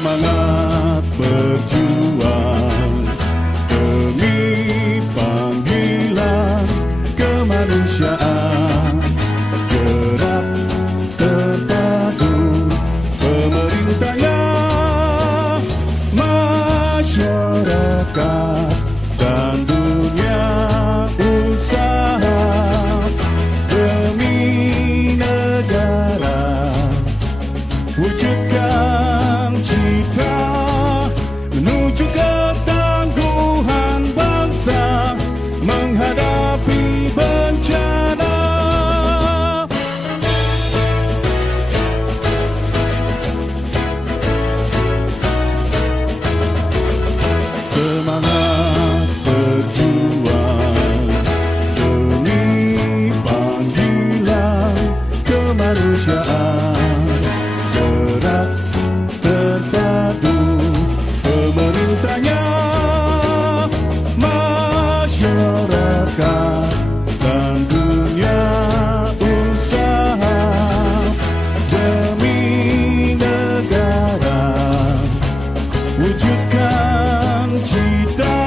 Semangat berjuang demi panggilan kemanusiaan, gerak terpadu pemerintahnya, masyarakat dan dunia usaha demi negara. Wujudkan cita menuju ketangguhan bangsa menghadapi bencana. Semangat berjuang demi panggilan kemanusiaan, gerak terpadu pemerintahnya, masyarakat dan dunia usaha demi negara. Wujudkan cita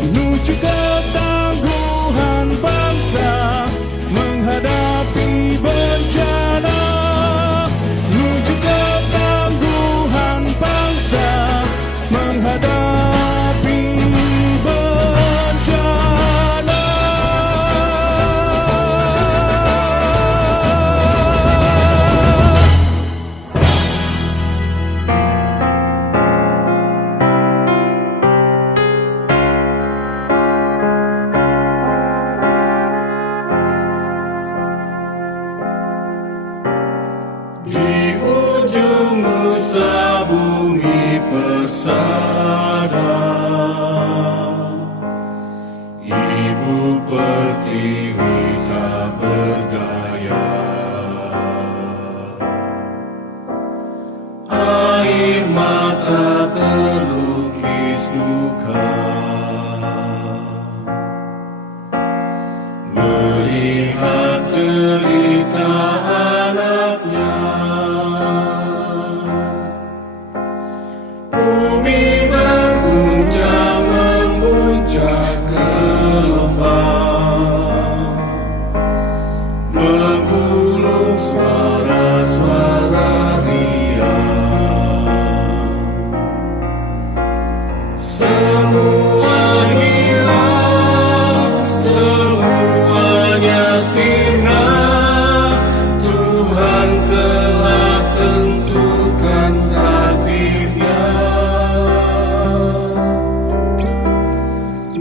menuju ketangguhan bangsa menghadapi bencana. Menuju ketangguhan bangsa menghadapi bencana. Di ujung nusa bumi persada, Ibu Pertiwi tak berdaya. Air mata terlukis duka melihat derita anaknya. Bumi berguncang memuncak gelombang, menggulung suara-suara riang. Semua hilang, semuanya sirna. Tuhan telah tentukan takdirnya.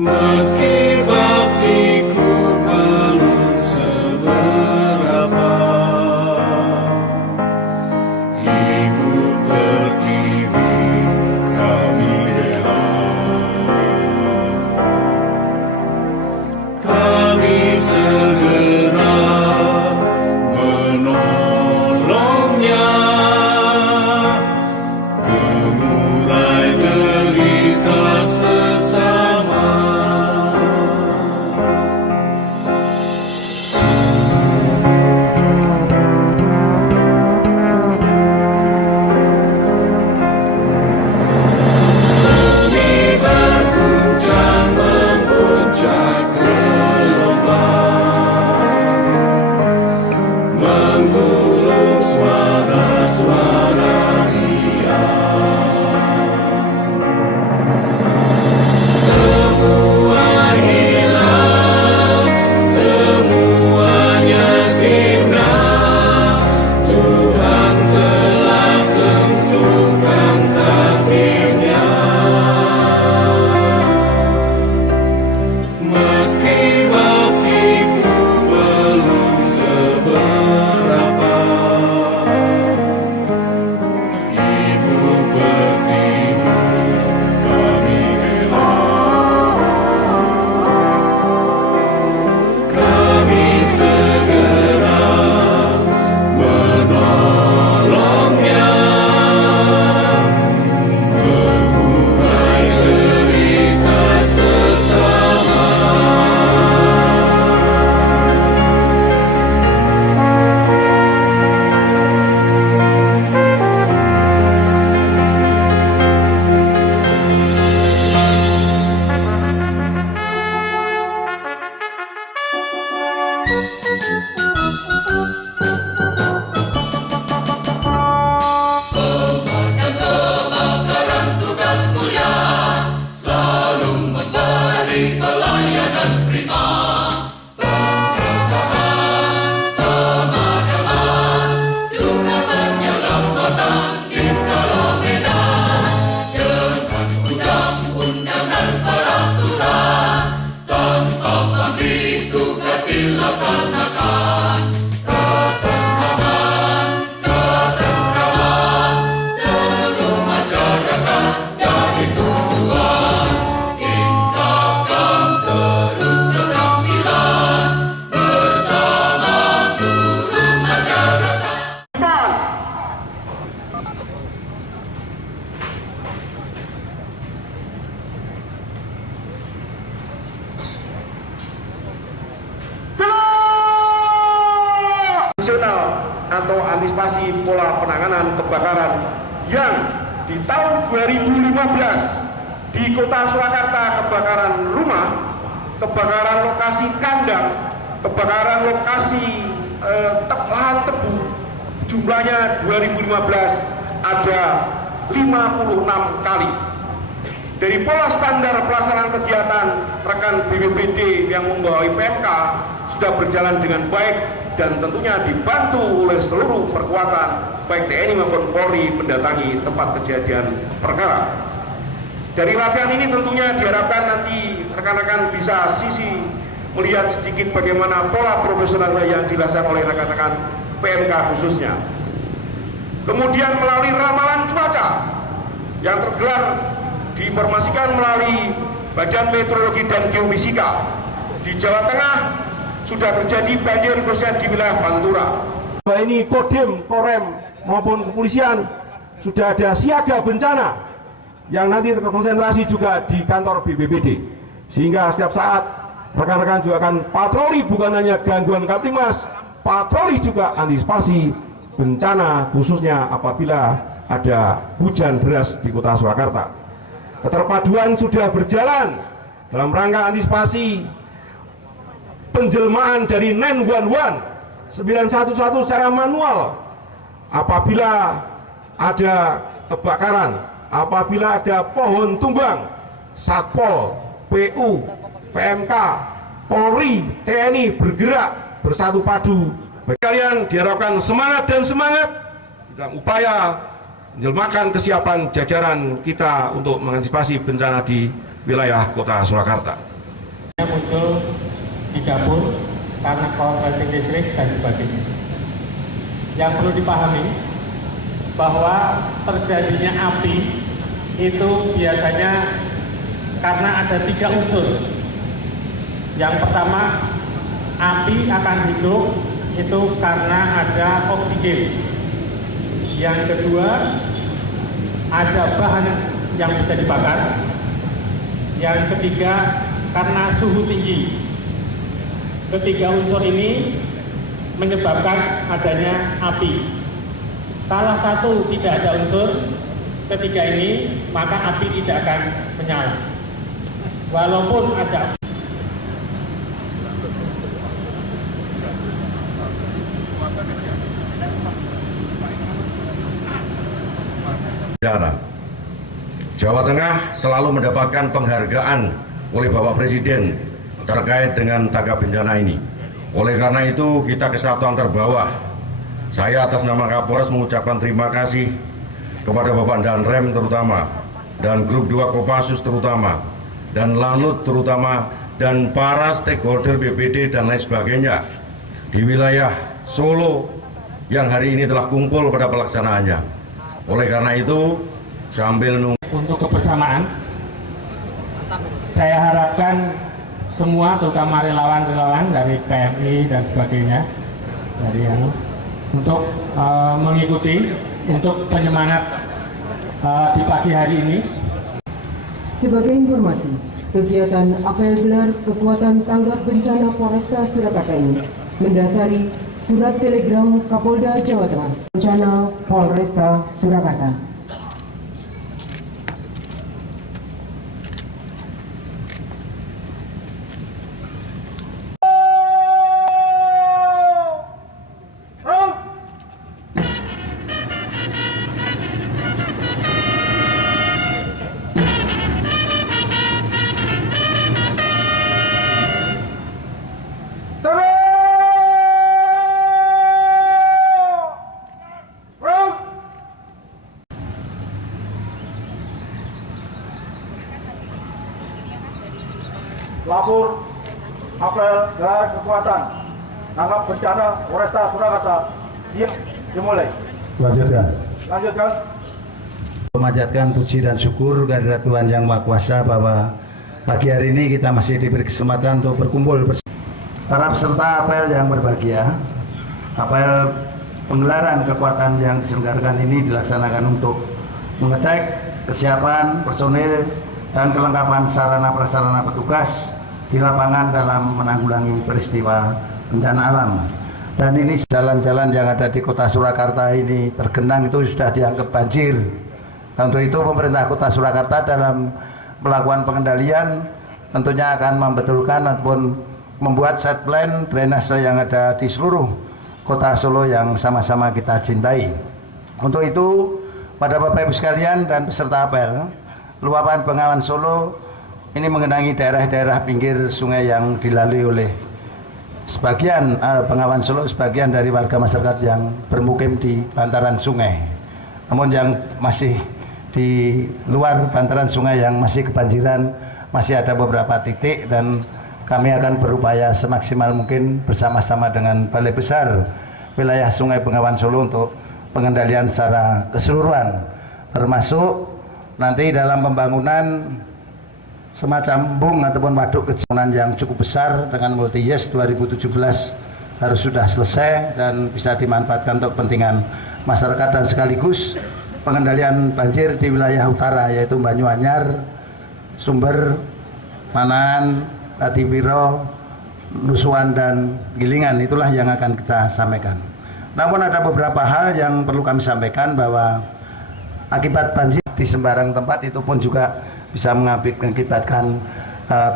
Meski baktiku belum seberapa, Ibu Pertiwi kami bela. Kami segera menolongnya, mengurai derita sesama. mengantisipasi pola penanganan kebakaran yang di tahun 2015 di Kota Surakarta kebakaran rumah, kebakaran lokasi kandang, kebakaran lokasi lahan tebu, jumlahnya 2015 ada 56 kali. Dari pola standar pelaksanaan kegiatan, rekan BPBD yang membawa PMK sudah berjalan dengan baik dan tentunya dibantu oleh seluruh perkuatan baik TNI maupun Polri mendatangi tempat kejadian perkara. Dari latihan ini tentunya diharapkan nanti rekan-rekan bisa melihat sedikit bagaimana pola profesional yang dilaksanakan oleh rekan-rekan PMK khususnya. Kemudian melalui ramalan cuaca yang tergelar diinformasikan melalui Badan Meteorologi dan Geofisika, di Jawa Tengah sudah terjadi banjir khususnya di wilayah Pantura. Ini Kodim, Korem maupun kepolisian sudah ada siaga bencana yang nanti terkonsentrasi juga di kantor BPBD, sehingga setiap saat rekan-rekan juga akan patroli, bukan hanya gangguan Kamtibmas, patroli juga antisipasi bencana khususnya apabila ada hujan deras di Kota Surakarta. Keterpaduan sudah berjalan dalam rangka antisipasi penjelmaan dari 911 secara manual apabila ada kebakaran, apabila ada pohon tumbang, Satpol, PU, PMK, Polri, TNI bergerak bersatu padu. Kalian diharapkan semangat dalam upaya menjelmakan kesiapan jajaran kita untuk mengantisipasi bencana di wilayah Kota Surakarta. Muncul di dapur karena korsleting listrik dan sebagainya. Yang perlu dipahami bahwa terjadinya api itu biasanya karena ada 3 unsur. Yang pertama, api akan hidup itu karena ada oksigen. Yang kedua, ada bahan yang bisa dibakar. Yang ketiga, karena suhu tinggi. Ketiga unsur ini menyebabkan adanya api. Salah satu tidak ada unsur ketiga ini, maka api tidak akan menyala. Walaupun ada Jawa Tengah selalu mendapatkan penghargaan oleh Bapak Presiden terkait dengan tanggap bencana ini. Oleh karena itu kita kesatuan terbawah. Saya atas nama Kapolres mengucapkan terima kasih kepada Bapak Danrem terutama, dan Grup 2 Kopassus terutama, dan Lanut terutama, dan para stakeholder BPD dan lain sebagainya di wilayah Solo yang hari ini telah kumpul pada pelaksanaannya. Oleh karena itu, sambil nunggu untuk kebersamaan, saya harapkan semua, terutama relawan-relawan dari PMI dan sebagainya, untuk mengikuti untuk penyemangat di pagi hari ini. Sebagai informasi, kegiatan apel gelar kekuatan tanggap bencana Polresta Surakarta ini mendasari Surat Telegram Kapolda Jawa Tengah, Bencana Polresta Surakarta. Lapor apel gelar kekuatan tanggap bencana Polresta Surakarta siap dimulai. Lanjutkan. Memanjatkan puji dan syukur kehadirat Tuhan Yang Maha Kuasa bahwa pagi hari ini kita masih diberi kesempatan untuk berkumpul bersama para peserta apel yang berbahagia. Apel penggelaran kekuatan yang diselenggarakan ini dilaksanakan untuk mengecek kesiapan personil dan kelengkapan sarana prasarana petugas di lapangan dalam menanggulangi peristiwa bencana alam. Dan ini jalan-jalan yang ada di kota Surakarta ini tergenang itu sudah dianggap banjir. Untuk itu pemerintah kota Surakarta dalam melakukan pengendalian tentunya akan membetulkan ataupun membuat set plan drainase yang ada di seluruh kota Solo yang sama-sama kita cintai. Untuk itu pada Bapak Ibu sekalian dan peserta apel, luapan Bengawan Solo ini mengenangi daerah-daerah pinggir sungai yang dilalui oleh sebagian Bengawan Solo, sebagian dari warga masyarakat yang bermukim di bantaran sungai. Namun yang masih di luar bantaran sungai yang masih kebanjiran, masih ada beberapa titik dan kami akan berupaya semaksimal mungkin bersama-sama dengan Balai Besar wilayah Sungai Bengawan Solo untuk pengendalian secara keseluruhan, termasuk nanti dalam pembangunan semacam bung ataupun waduk kecamatan yang cukup besar dengan multi yes 2017 harus sudah selesai dan bisa dimanfaatkan untuk kepentingan masyarakat dan sekaligus pengendalian banjir di wilayah utara yaitu Banyuanyar, Sumber, Manahan, Patiwiro, Nusuan dan Gilingan. Itulah yang akan kita sampaikan. Namun ada beberapa hal yang perlu kami sampaikan bahwa akibat banjir di sembarang tempat itu pun juga bisa mengakibatkan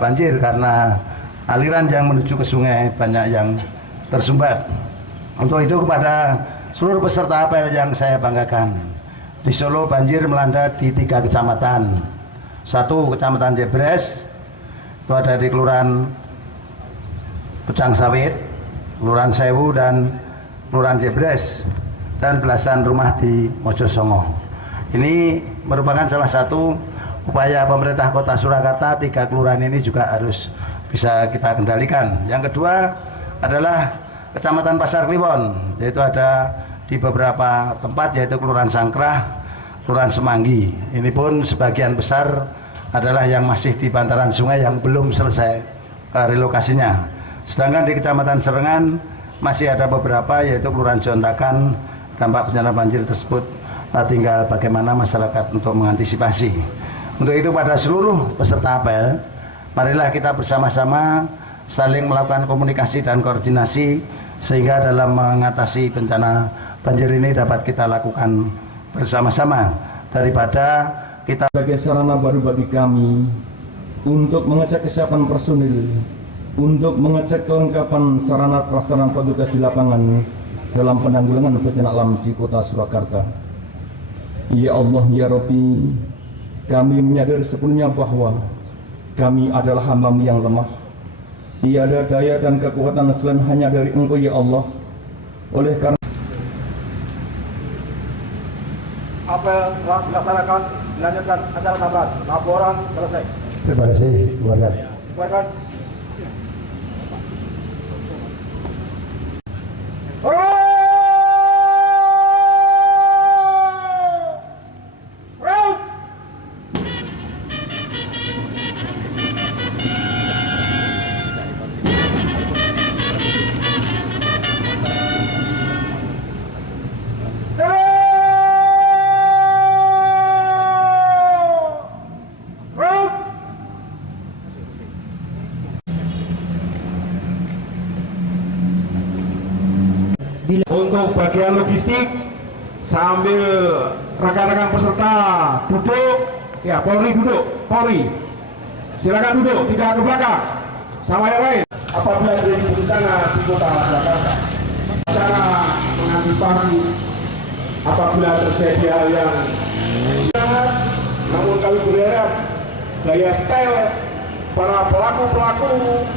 banjir karena aliran yang menuju ke sungai banyak yang tersumbat. Untuk itu kepada seluruh peserta apel yang saya banggakan, di Solo banjir melanda di 3 kecamatan. 1 Kecamatan Jebres, itu ada di Kelurahan Pucang Sawit, Kelurahan Sewu dan Kelurahan Jebres, dan belasan rumah di Mojosongo. Ini merupakan salah satu upaya pemerintah kota Surakarta. 3 kelurahan ini juga harus bisa kita kendalikan. Yang kedua adalah Kecamatan Pasar Kliwon, yaitu ada di beberapa tempat yaitu Kelurahan Sangkrah, Kelurahan Semanggi. Ini pun sebagian besar adalah yang masih di bantaran sungai yang belum selesai relokasinya. Sedangkan di Kecamatan Serengan masih ada beberapa yaitu Kelurahan Jontakan. Dampak bencana banjir tersebut tinggal bagaimana masyarakat untuk mengantisipasi. Untuk itu pada seluruh peserta apel, marilah kita bersama-sama saling melakukan komunikasi dan koordinasi sehingga dalam mengatasi bencana banjir ini dapat kita lakukan bersama-sama daripada kita sebagai sarana baru bagi kami untuk mengecek kesiapan personil, untuk mengecek kelengkapan sarana prasarana petugas di lapangan dalam penanggulangan bencana alam di kota Surakarta. Ya Allah, ya Rabbi, kami menyadari sepenuhnya bahwa kami adalah hamba-Mu yang lemah. Tiada daya dan kekuatan selain hanya dari Engkau, ya Allah. Oleh karena Apel dilaksanakan, dilanjutkan acara tambahan. Laporan selesai. terima kasih keluarga. Buatkan. Untuk bagian logistik sambil rekan-rekan peserta duduk, ya Polri duduk, Polri silakan duduk, tidak ke belakang sama yang lain. Apabila terjadi bencana di kota Jakarta, cara mengantisipasi apabila terjadi hal yang namun kami berharap daya style para pelaku-pelaku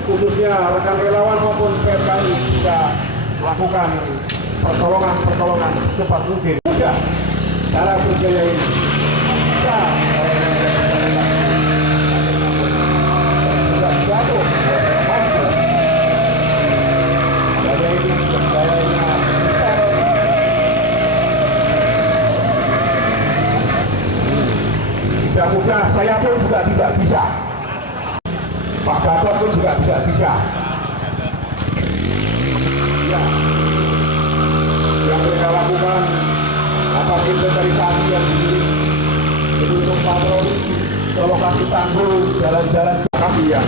khususnya rekan relawan maupun PKI bisa melakukan pertolongan cepat mungkin. Mudah cara kerjanya ini. Bisa jatuh. Tidak mudah, saya pun juga tidak bisa. Pak Gatot pun juga tidak bisa. Ya. Yang mereka lakukan apa inventarisasi yang diberi untuk patroli ke lokasi tanggul, jalan-jalan lokasi yang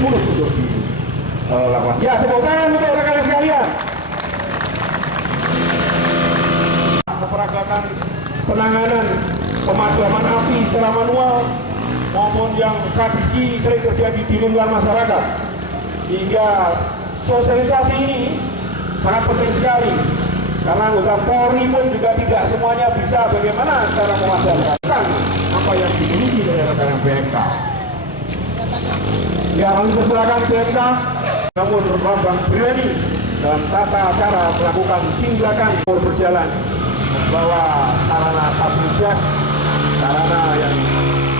sulit untuk dilakukan. Ya, tepuk tangan untuk rekan-rekan sekalian. keperagatan penanganan pemadaman api secara manual maupun yang tradisi sering terjadi di lingkungan masyarakat, sehingga sosialisasi ini sangat penting sekali karena anggota Polri pun juga tidak semuanya bisa bagaimana cara memadamkan apa yang dimiliki oleh rekan BMK. Ya, kami persilakan BMK namun berbambang berani dalam tata cara melakukan tindakan berjalan membawa sarana tabung gas, sarana yang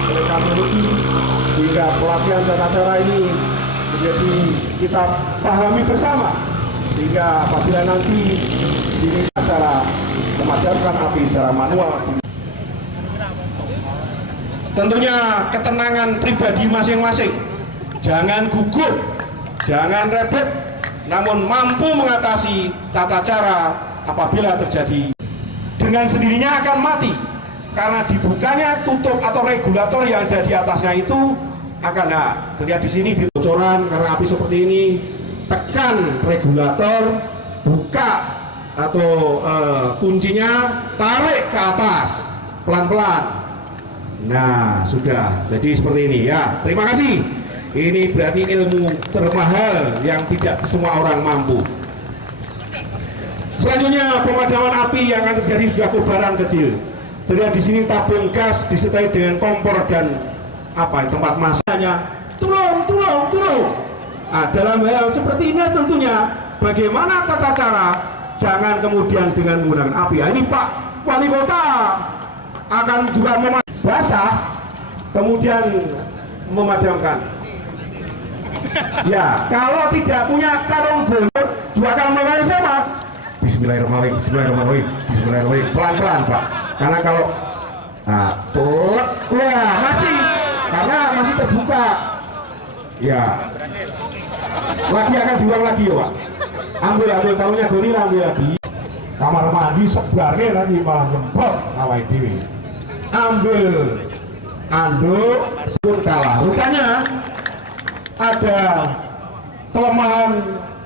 mereka miliki, sehingga pelatihan tata cara ini menjadi kita pahami bersama, sehingga apabila nanti ini cara memadamkan api secara manual, tentunya ketenangan pribadi masing-masing, jangan gugup, jangan rebet, namun mampu mengatasi tata cara apabila terjadi dengan sendirinya akan mati karena dibukanya tutup atau regulator yang ada di atasnya itu akan terlihat di sini di bocoran karena api seperti ini, tekan regulator, buka atau kuncinya, tarik ke atas pelan-pelan. Nah, sudah jadi seperti ini ya. Terima kasih. Ini berarti ilmu termahal yang tidak semua orang mampu. Selanjutnya pemadaman api yang akan terjadi sudah kobaran kecil. Terlihat di sini tabung gas disertai dengan kompor dan tempat masaknya. Tolong. Nah, dalam hal seperti ini tentunya bagaimana tata cara, jangan kemudian dengan menggunakan api. Ini Pak Wali Kota akan juga basah kemudian memadamkan. Ya, kalau tidak punya karung gomor, juga akan mengenai siapa? Bismillahirrahmanirrahim. Pelan-pelan, Pak. Karena kalau karena masih terbuka. Ya. Lagi akan diulang lagi ya, Pak. Ambil tahunya goni, ambil lagi. Kamar mandi sebarnya nanti malah jempol awal dewi. Ambil anduk pun kalah. Rupanya ada kelemahan,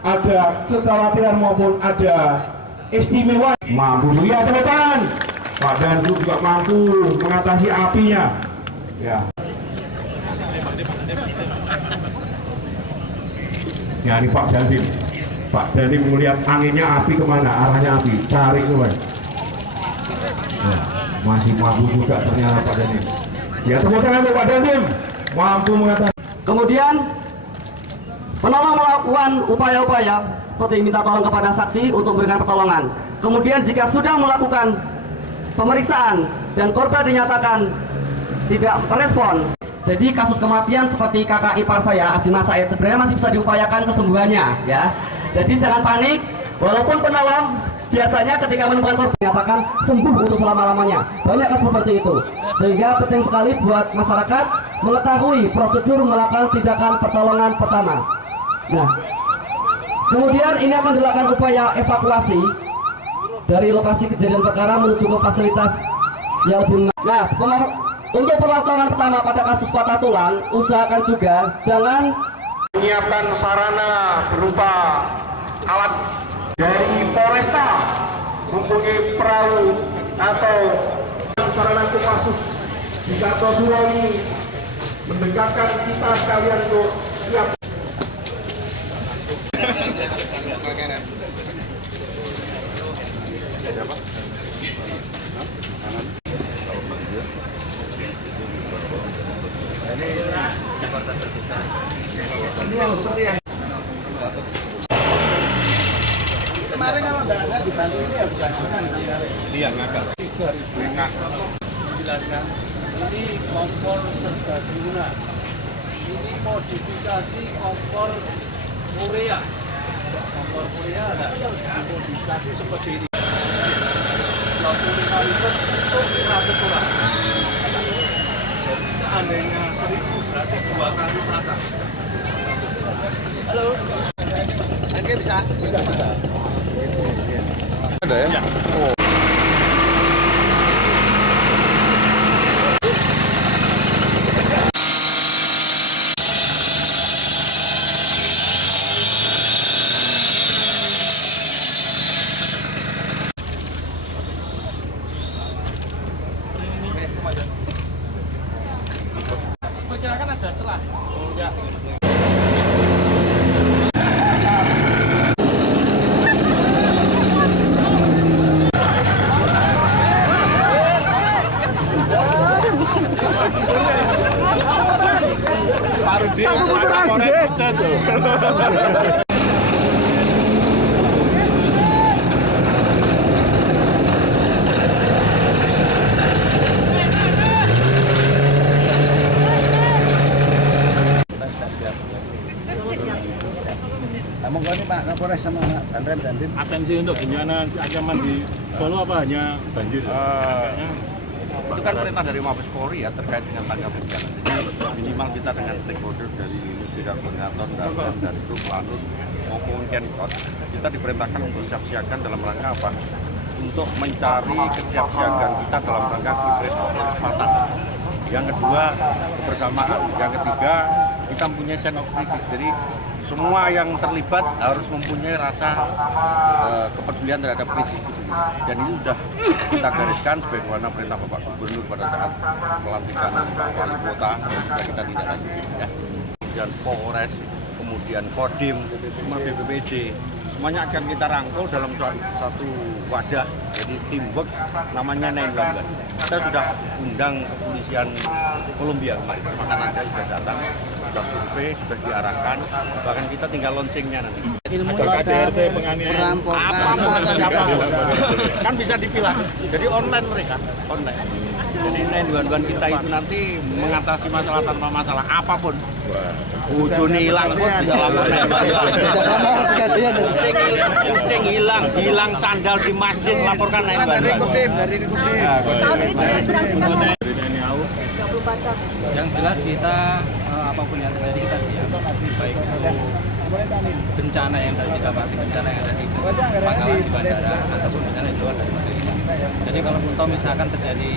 ada kekhawatiran maupun ada istimewa. Mampu ya teman-teman. Pak Dandu juga mampu mengatasi apinya. Ya. Ya, ini Pak Dandim. Pak Dandim melihat anginnya api kemana, arahnya api, cari teman. Masih mampu juga ternyata Pak Dandim. Ya, tepuk tangan untuk Pak Dandim, mampu mengatasi. Kemudian penolong melakukan upaya-upaya seperti minta tolong kepada saksi untuk memberikan pertolongan. Kemudian jika sudah melakukan pemeriksaan dan korban dinyatakan tidak merespon, jadi kasus kematian seperti kakak ipar saya, Ajimas Said, sebenarnya masih bisa diupayakan kesembuhannya ya. Jadi jangan panik, walaupun penolong biasanya ketika menemukan korban dinyatakan sembuh untuk selama-lamanya. Banyak kasus seperti itu. Sehingga penting sekali buat masyarakat mengetahui prosedur melakukan tindakan pertolongan pertama. Nah, kemudian ini akan dilakukan upaya evakuasi dari lokasi kejadian perkara menuju ke fasilitas yang lebih. Nah, untuk pertolongan pertama pada kasus patah tulang, usahakan juga jangan menyiapkan sarana berupa alat dari Polresta, mempunyai perahu atau sarana Kopassus di Kartosuro ini mendekatkan kita sekalian untuk siap. Kemarin kalau nggak dibantu ini ya bukan guna. Iya, ngakak. Jelaskan, ini kompor serbaguna. Ini modifikasi kompor Korea. Kompor Korea ada modifikasi seperti ini. 25 liter untuk 100 orang. Jadi seandainya 1000 berarti 2 kali masak. Halo. Oke, bisa. Ada ya? Oh. kan ada celah. Oh ya. Namun ini Pak Kapolres sama Dandim. Atensi untuk bencana ancaman di Solo apa hanya banjir? Itu kan perintah dari Mabes Polri ya terkait dengan tanggap bencana. Jadi minimal kita dengan stakeholder dari industri dan koordinator dan dari grup lanut maupun Kenkot, kita diperintahkan untuk siap-siagan dalam rangka apa? Untuk mencari kesiapsiagaan kita dalam rangka quick response kecepatan. Yang kedua, kebersamaan. Yang ketiga, kita mempunyai sense of crisis. Jadi semua yang terlibat harus mempunyai rasa kepedulian terhadap krisis itu sendiri. Dan itu sudah kita gariskan sebagaimana perintah Bapak Gubernur pada saat pelantikan wali kota, kita tindak lanjuti. Ya. Kemudian Polres, kemudian Kodim, semua BPBD, semuanya akan kita rangkul dalam satu wadah. Jadi teamwork namanya 911. Kita sudah undang kepolisian Kolombia kemarin, maka nanti sudah datang, sudah survei, sudah diarahkan, bahkan kita tinggal launchingnya nanti. KDRT penganiayaan. Kan bisa dipilah. Jadi online mereka, online. Jadi 911 kita itu nanti mengatasi masalah tanpa masalah apapun. Bojone hilang pun bisa lapor 911. Kucing hilang sandal di masjid laporkan 911. Dari Kodim. Yang jelas kita apapun yang terjadi kita siap, baik itu bencana yang didapati, bencana yang ada di Pangkalan di bandara ataupun bencana di luar dari bandara. Jadi kalau misalkan terjadi